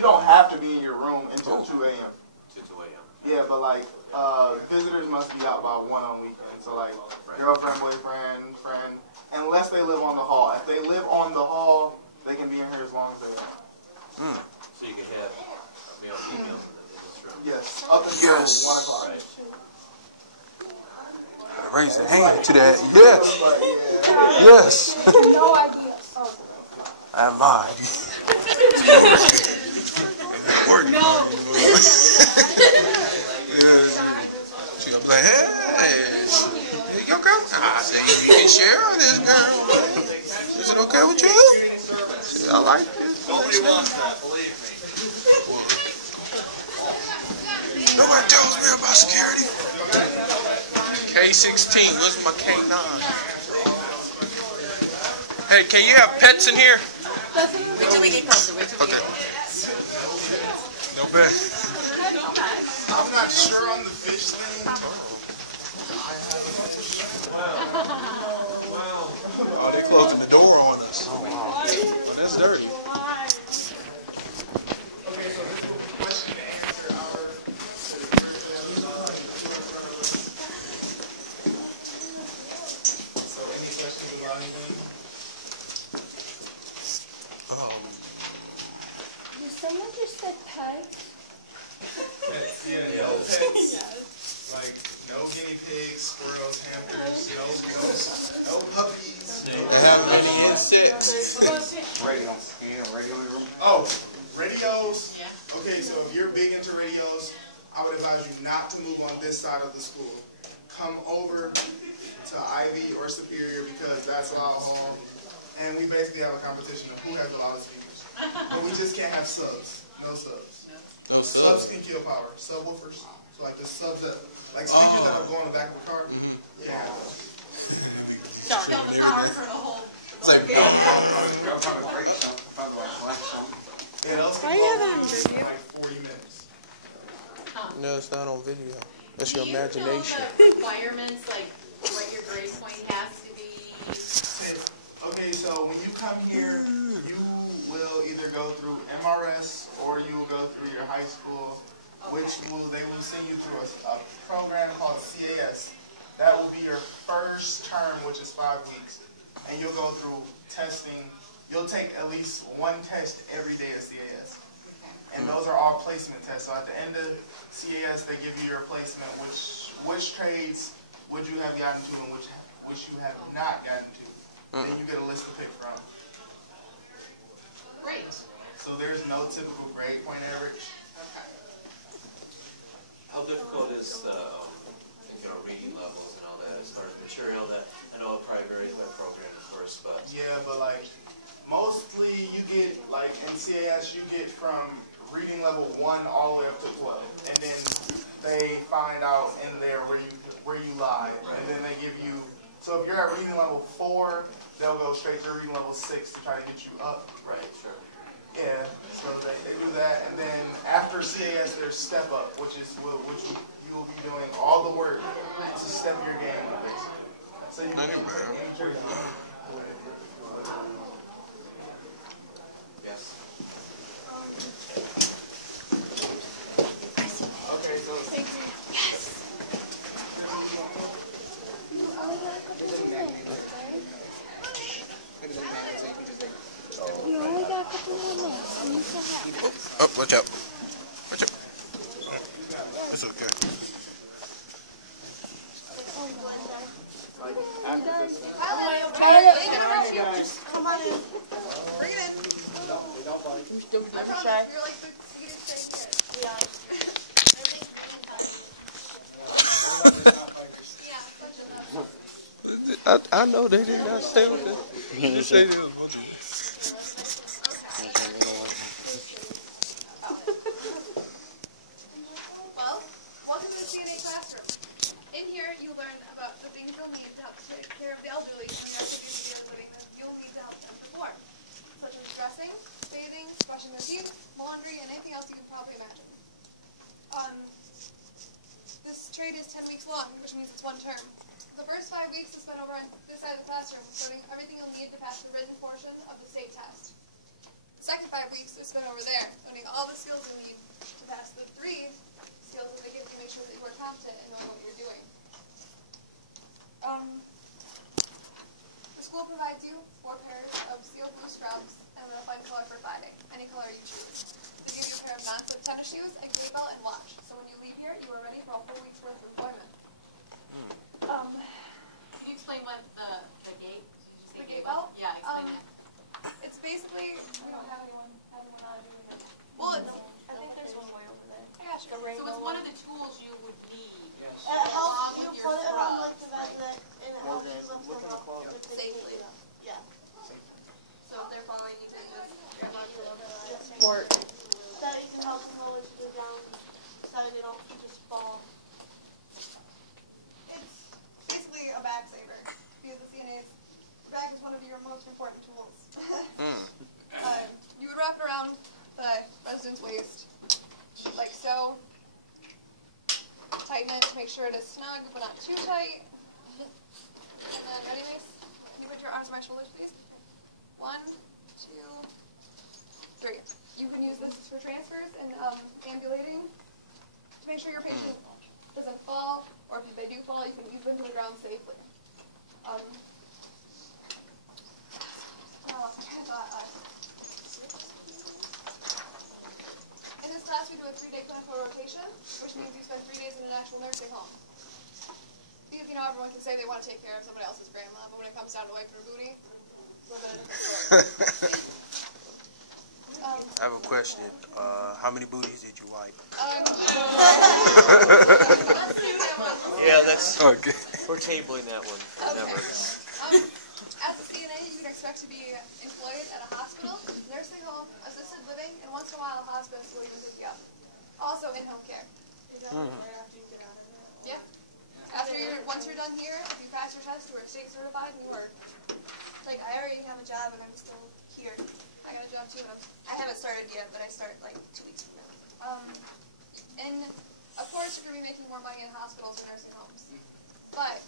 don't have to be in your room until 2 a.m. Till 2 a.m. Yeah, but like visitors must be out by 1 on weekends. So like girlfriend, boyfriend, friend, unless they live on the hall. If they live on the hall, they can be in here as long as they want. So you can have male, female in this room. Yes, up until 1 o'clock. Raise the hand to that. Yes. Yes. No idea. I have my idea. No. She gonna be like, hey, there you go. I say, you can share on this, girl. Is it okay with you? I like this. Nobody wants that, believe me. Nobody tells me about security. K16, where's my K9? Hey, can you have pets in here? Wait till we get closer. Okay. No bad. I'm not sure on the fish thing. Wow. Oh, they closing the door on us. Oh, wow. Well, that's dirty. Okay, so this will be question and answer hour. So any questions about anything? Did someone just say pets? Pets, yeah, no pets. Like no guinea pigs, squirrels, hamsters, no puppies. They have many insects. Radio. Radio room. Oh, radios. Yeah. Okay, so if you're big into radios, I would advise you not to move on this side of the school. Come over to Ivy or Superior because that's our home. And we basically have a competition of who has the loudest speakers. But we just can't have subs. No subs. No Subs can kill power. Subwoofers. So like the subs that, like speakers that are going in the back of a car. Yeah. Kill the power for the whole. It's like, Yeah, those Why do you have it on video? like 40 minutes. no, it's not on video. That's your Do you know imagination. the requirements, like what your grade point has to be? Okay, so when you come here, you will either go through MRS or you will go through your high school, which they will send you through a program called CAS. That will be your first term, which is 5 weeks. And you'll go through testing. You'll take at least one test every day at CAS. And those are all placement tests. So at the end of CAS, they give you your placement, which trades would you have gotten to and which you have not gotten to. Then you get a list to pick from. Great. So there's no typical grade point average. Okay. How difficult is the reading levels and all that as far as material? That I know it probably varies by program, of course, but Yeah, but like mostly you get like in CAS you get from reading level 1 all the way up to 12, and then they find out in there where you lie, and then they give you. So if you're at reading level 4, they'll go straight to reading level 6 to try to get you up. right, sure. Yeah, so they do that, and then after CAS there's step up, which you will be doing all the work to step your game up, basically. So you can enter. Yes. Okay, so You only got a couple more minutes. You still have. Oh, watch out. Watch out. It's okay. Just come on in. Bring it in. Don't be shy. You're like the sweetest thing here. Yeah. I know they did not say what they just say they was supposed to. Well, welcome to the CNA classroom. In here, you learn about the things you'll need to help take care of the elderly and the activities of daily living that you'll need to help them perform, such as dressing, bathing, brushing their teeth, laundry, and anything else you can probably imagine. This trade is 10 weeks long, which means it's one term. The first 5 weeks is spent over on this side of the classroom, learning everything you'll need to pass the written portion of the state test. The second 5 weeks is spent over there, learning all the skills you'll need to pass the 3 skills that they give you to make sure that you are competent and knowing what you're doing. The school provides you 4 pairs of steel blue scrubs and a fun color for Friday, any color you choose. They give you a pair of non-slip tennis shoes, a gate belt, and watch. So when you leave here, you are ready for a whole week's worth of employment. Can you explain what the gate? The gate belt? Yeah, explain it. It's basically, we don't have anyone on doing it. Well, it's, I think there's one way over there. I got you. so it's one of the tools you would need. It helps Along you with put your it on like scrubs. the vent and it helps you lift them up Safely. Yeah. So if they're falling, you can just grab onto them. Support. That you can help them lower to the ground so they don't just fall. It's basically a back saver, because the CNA's back is one of your most important tools. You would wrap it around the resident's waist, like so. Tighten it to make sure it is snug, but not too tight. And then, ready, Mace? You put your arms on my shoulders, please. 1, 2, 3. You can use this for transfers and ambulating to make sure your patient doesn't fall, or if they do fall, you can ease them to the ground safely. In this class, we do a 3-day clinical rotation, which means you spend 3 days in an actual nursing home. Because, you know, everyone can say they want to take care of somebody else's grandma, but when it comes down to wiping her booty, a little bit of a different story. I have a question. How many booties did you wipe? Yeah, that's, okay. we're tabling that one for never. As a CNA, you can expect to be employed at a hospital, nursing home, assisted living, and once in a while a hospice will even pick you up. Also in-home care. Yeah. Once you're done here, if you pass your test, you are state certified and you are, Like, I already have a job and I'm still here. I got a job too, and I haven't started yet, but I start like 2 weeks from now. And of course you're going to be making more money in hospitals or nursing homes. But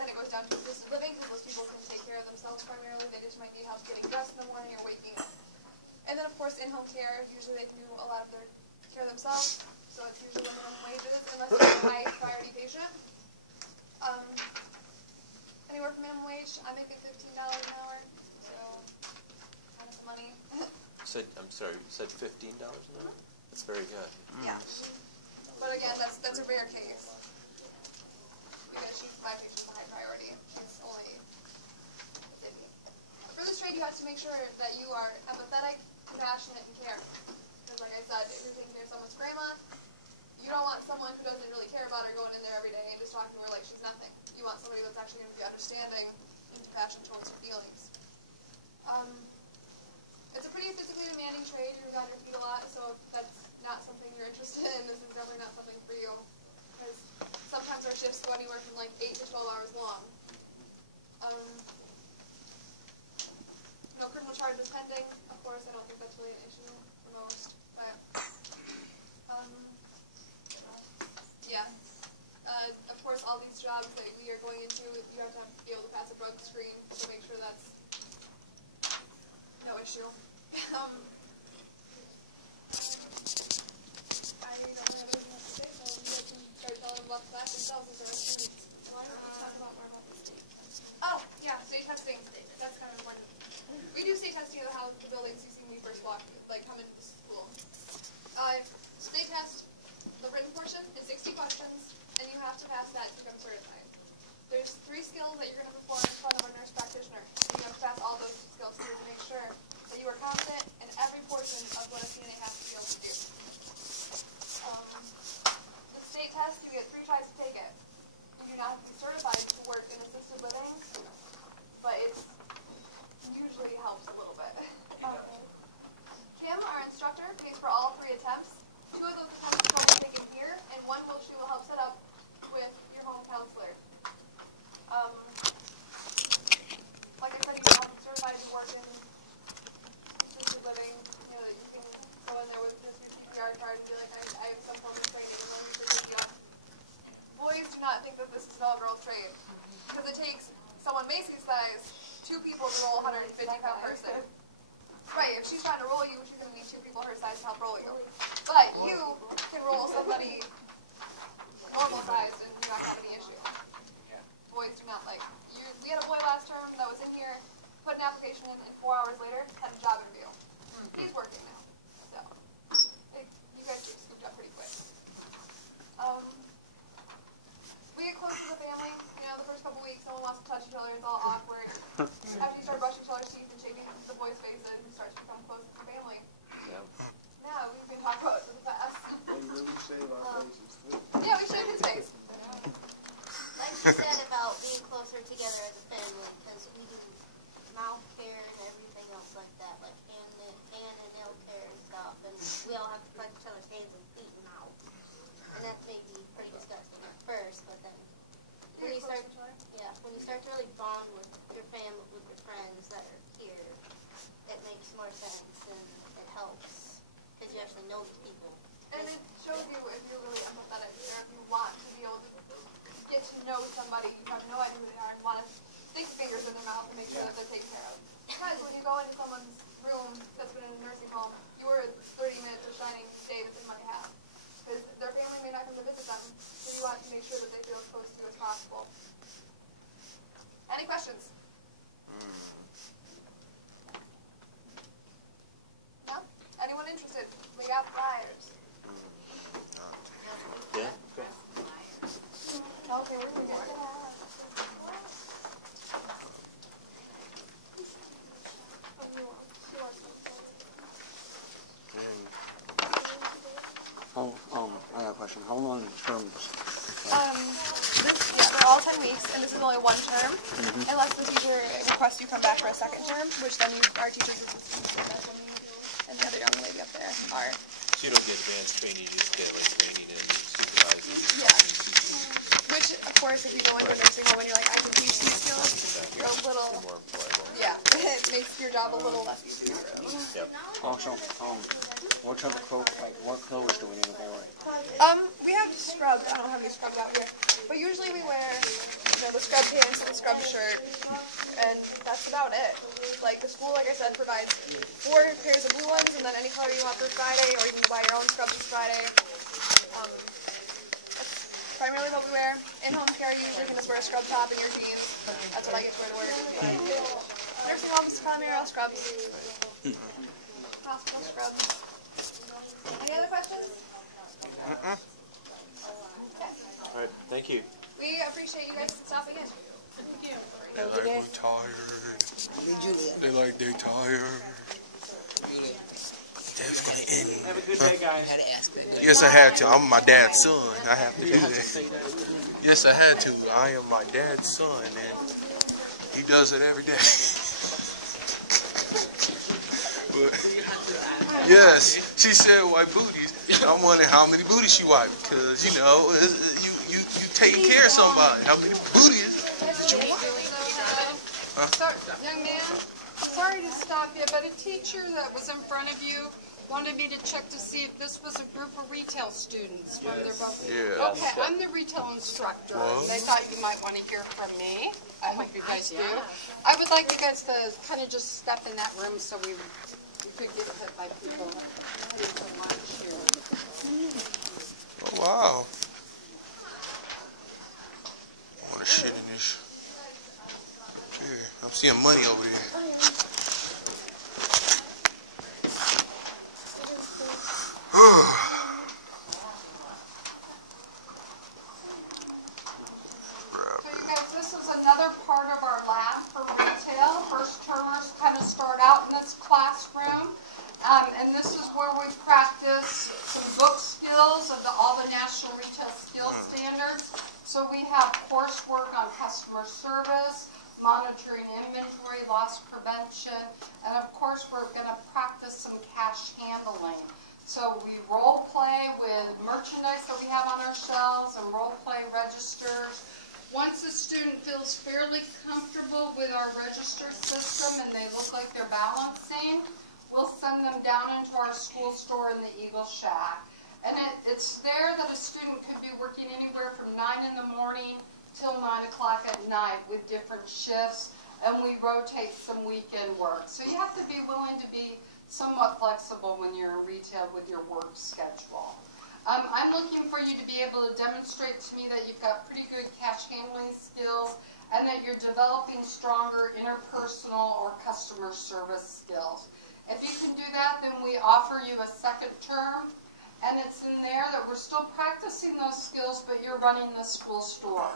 then it goes down to assisted living, because those people can take care of themselves primarily. They just might need help getting dressed in the morning or waking up. And then of course in-home care, usually they can do a lot of their care themselves, so it's usually minimum wages unless you're a high priority patient. Anywhere from minimum wage, I'm making $15 an hour, so kind of some money. I'm sorry, you said $15 an hour? That's very good. Yeah. But again, that's a rare case. Because my patient's a high priority. It's only for this trade, you have to make sure that you are empathetic, compassionate, and care. Because like I said, if you're taking care of someone's grandma, you don't want someone who doesn't really care about her going in there every day and just talking to her like she's nothing. You want somebody that's actually going to be understanding and compassionate towards her feelings. It's a pretty physically demanding trade. You're on your feet a lot, so if that's not something you're interested in, this is definitely not something for you. Because sometimes our shifts go anywhere from like 8 to 12 hours long. No criminal charges pending. Of course, I don't think that's really an issue for most. But yeah. Of course, all these jobs that we are going into, you have to be able to pass a drug screen to make sure that's no issue. I don't have anything else to say, so you guys can start telling them about the class themselves as they're students. Why don't we talk about more about this state? Oh, yeah, state testing. That's kind of important. We do state testing at the house, the buildings you see when you first walk, like come into the school. State test, the written portion is 60 questions, and you have to pass that to become certified. There's 3 skills that you're going to perform in front of a nurse practitioner. And you have to pass all those skills here to make sure that you are confident in every portion of what a CNA has to be able to do. The state test, you get 3 tries to take it. You do not have to be certified to work in assisted living, but it usually helps a little bit. Kim, our instructor, pays for all 3 attempts. 2 of those attempts will be taken here, and 1 she will help set up with your home counselor. Like I said, you don't have to be certified to work in assisted living. You know, you can go in there with just your CPR card and be like, I have some form of training, and then you can take you up. Boys do not think that this is an all-girls trade, because it takes someone Macy's size 2 people to roll a 150-pound person. Right, if she's trying to roll you, she's going to need 2 people her size to help roll you. But you can roll somebody normal size and you not have any issue. Boys do not like. We had a boy last term that was in here, put an application in, and 4 hours later had a job interview. He's working now. So, you guys get scooped up pretty quick. We get close to the family. You know, the first couple weeks, no one wants to touch each other. It's all awkward. After you start brushing each other's teeth and shaking the boys' faces, you start to become close to the family. Yeah. Now we can talk about it in the past. They really shave our faces too. Yeah, we shave his face. Like she said about being closer together as a family, because we do mouth care and everything else like that, like hand and nail care and stuff, and we all have to touch each other's hands and feet and mouth. And that may be pretty disgusting at first, but then when you start to really bond with your family, with your friends that are here, it makes more sense and it helps because you actually know these people. And it shows you if you're really empathetic, or if you want to be able to get to know somebody, you have no idea who they are, and want to stick fingers in their mouth and make sure that they're taken care of. Guys, when you go into someone's room that's been in a nursing home, you are 30 minutes of shining day that they might have. Because their family may not come to visit them, so you want to make sure that they feel as close to you as possible. Any questions? No? Anyone interested? We got flyers. Yeah. Okay, we're going to get that. I got a question. How long terms? They're all 10 weeks, and this is only one term, unless the teacher requests you come back for a second term, which then our teachers and the other young lady up there are. So you don't get advanced training, you just get like training and supervising. Yeah. Which, of course, if you go into a nursing home and you're like, I can teach these skills, you're a little, more employable. yeah, it makes your job a little less easy. Yep. Also, what type of clothes, like what clothes do we need to wear? We have scrubs. I don't have any scrubs out here, but usually we wear, the scrub pants and the scrub shirt, and that's about it. Like the school, like I said, provides 4 pairs of blue ones, and then any color you want for Friday, or you can buy your own scrubs this Friday. That's primarily what we wear. In home care, you usually can just wear a scrub top and your jeans. That's what I get to wear to work. Nursing homes, primarily scrubs. Hospital scrubs. Any other questions? Okay. All right, thank you. We appreciate you guys stopping in. Thank you. They like we're tired. They like they tired. Definitely in. Have a good day, guys. Yes, I had to. I'm my dad's son. I have to do that. Yes, I had to. I am my dad's son, and he does it every day. But, yes, she said wipe booties. I'm wondering how many booties she wiped, because, you know, you taking care of somebody. How many booties did you wipe? Sorry, young man, sorry to stop you, but a teacher that was in front of you wanted me to check to see if this was a group of retail students from their book. Yeah. Okay, I'm the retail instructor. They thought you might want to hear from me. I hope you guys do. I would like you guys to kind of just step in that room so we could get hit by people. Oh, wow. I want to shit in this. Here, I'm seeing money over there. So you guys, this is another part of our lab for retail. First termers kind of start out in this classroom. And this is where we practice some book skills of all the national retail skill standards. So we have coursework on customer service, monitoring inventory, loss prevention, and of course we're going to practice some cash handling. So we role play with merchandise that we have on our shelves and role play registers. Once a student feels fairly comfortable with our register system and they look like they're balancing, we'll send them down into our school store in the Eagle Shack. And it's there that a student could be working anywhere from 9 in the morning till 9 o'clock at night with different shifts, and we rotate some weekend work. So you have to be willing to be somewhat flexible when you're in retail with your work schedule. I'm looking for you to be able to demonstrate to me that you've got pretty good cash handling skills and that you're developing stronger interpersonal or customer service skills. If you can do that, then we offer you a second term, and it's in there that we're still practicing those skills, but you're running the school store.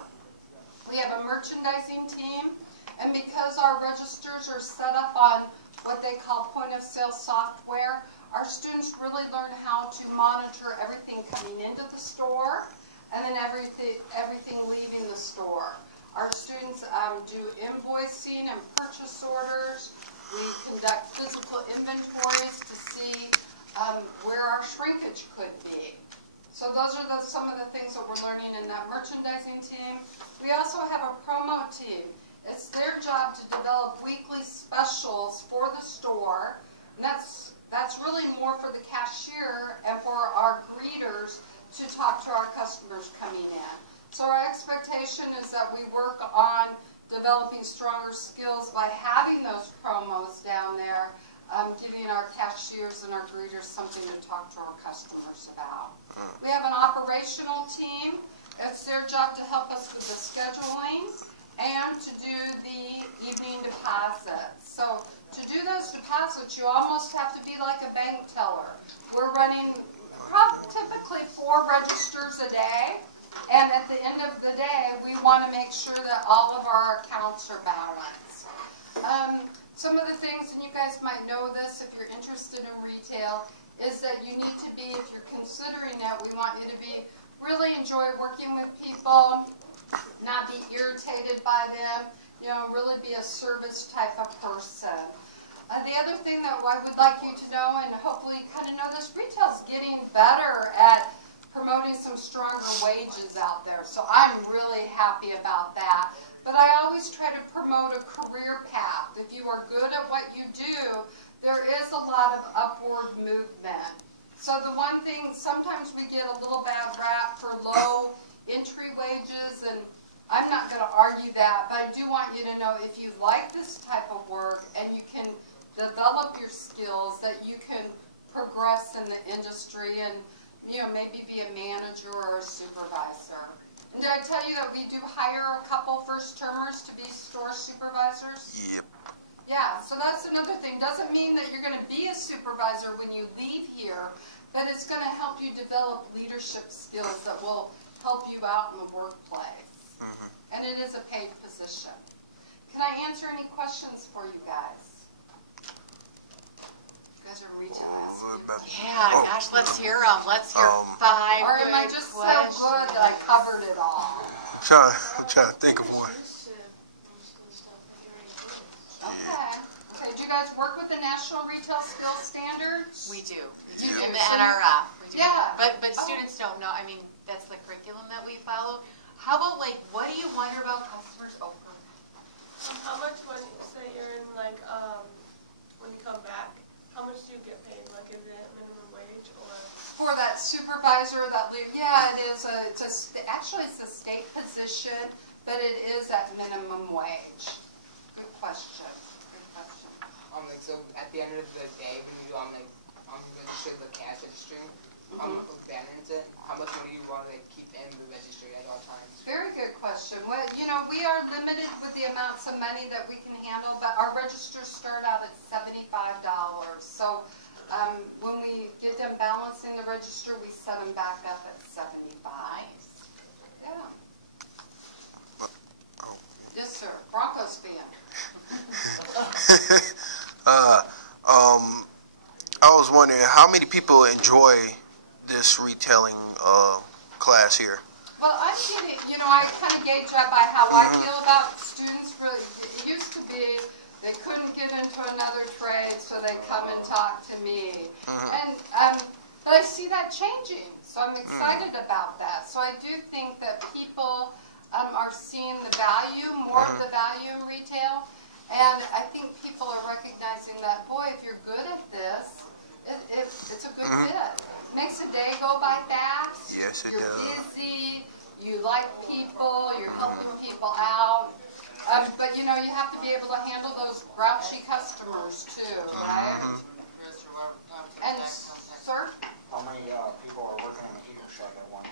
We have a merchandising team, and because our registers are set up on what they call point-of-sale software, our students really learn how to monitor everything coming into the store and then everything leaving the store. Our students do invoicing and purchase orders. We conduct physical inventories to see where our shrinkage could be. So those are some of the things that we're learning in that merchandising team. We also have a promo team. It's their job to develop weekly specials for the store. And that's really more for the cashier and for our greeters to talk to our customers coming in. So our expectation is that we work on developing stronger skills by having those promos down there, giving our cashiers and our greeters something to talk to our customers about. We have an operational team. It's their job to help us with the scheduling and to do the evening deposits. So to do those deposits, you almost have to be like a bank teller. We're running typically 4 registers a day, and at the end of the day, we want to make sure that all of our accounts are balanced. Some of the things, and you guys might know this if you're interested in retail, is that you need to be, if you're considering that, we want you to be really enjoy working with people, not be irritated by them, you know, really be a service type of person. The other thing that I would like you to know, and hopefully you kind of know this, retail's getting better at promoting some stronger wages out there. So I'm really happy about that. But I always try to promote a career path. If you are good at what you do, there is a lot of upward movement. So the one thing, sometimes we get a little bad rap for low entry wages, and I'm not going to argue that, but I do want you to know if you like this type of work and you can develop your skills, that you can progress in the industry and, you know, maybe be a manager or a supervisor. And did I tell you that we do hire a couple first-termers to be store supervisors? Yep. Yeah, so that's another thing. Doesn't mean that you're going to be a supervisor when you leave here, but it's going to help you develop leadership skills that will help you out in the workplace. And it is a paid position. Can I answer any questions for you guys? You guys are retail athletes. Yeah, gosh, let's hear them. Let's hear 5 Or am I just so good that I covered it all? I'm trying to think of one. Okay. Okay. Do you guys work with the National Retail Skills Standards? We do. You In do. the NRF. We do. Yeah. But students don't know. I mean, that's the curriculum that we follow. How about, like, what do you wonder about customers? Oh, how much when, say you're in, like, when you come back, how much do you get paid? Like, is it minimum wage or? For that supervisor, that lead, yeah, it is. Actually, it's a state position, but it is at minimum wage. Good question. Good question. Like, so at the end of the day, when you do, register the cash registry, balance it, how much money do you want to keep in the registry at all times? Very good question. Well, you know, we are limited with the amounts of money that we can handle, but our registers start out at $75. So when we get them balancing the register, we set them back up at $75. Yeah. Yes, sir. Broncos fan. I was wondering how many people enjoy this retailing class here. Well, I'm getting, you know, I kind of gauge that by how I feel about students. It used to be they couldn't get into another trade, so they come and talk to me. And but I see that changing, so I'm excited about that. So I do think that people are seeing the value, more of the value in retail, and I think people are recognizing that, boy, if you're good at this, it's a good fit. Makes the day go by fast. Yes, it You're does. busy. You like people. You're helping people out. But you know, you have to be able to handle those grouchy customers too, right? And sir, How many people are working in the heater shack at once?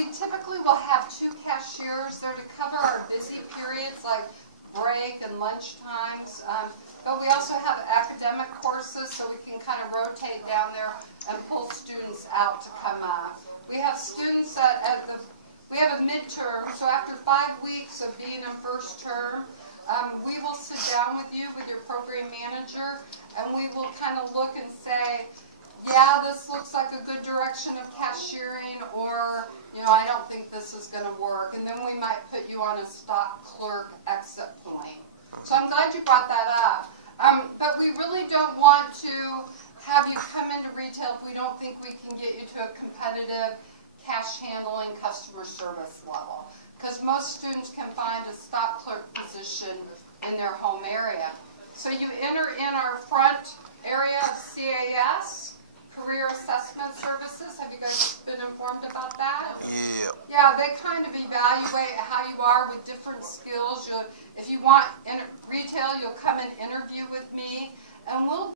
we typically will have 2 cashiers there to cover our busy periods like break and lunch times. But we also have academic courses, so we can kind of rotate down there and pull students out to come up. We have students we have a midterm, so after 5 weeks of being in first term, we will sit down with you, with your program manager, and we will kind of look and say, yeah, this looks like a good direction of cashiering, or, you know, I don't think this is going to work. And then we might put you on a stock clerk exit point. So I'm glad you brought that up. But we really don't want to have you come into retail if we don't think we can get you to a competitive cash handling customer service level. Because most students can find a stock clerk position in their home area. So you enter in our front area of CAS, Career Assessment Services. Have you guys been informed about that? Yeah. Yeah, Yeah, they kind of evaluate how you are with different skills. If you want retail, you'll come and interview with me, and we'll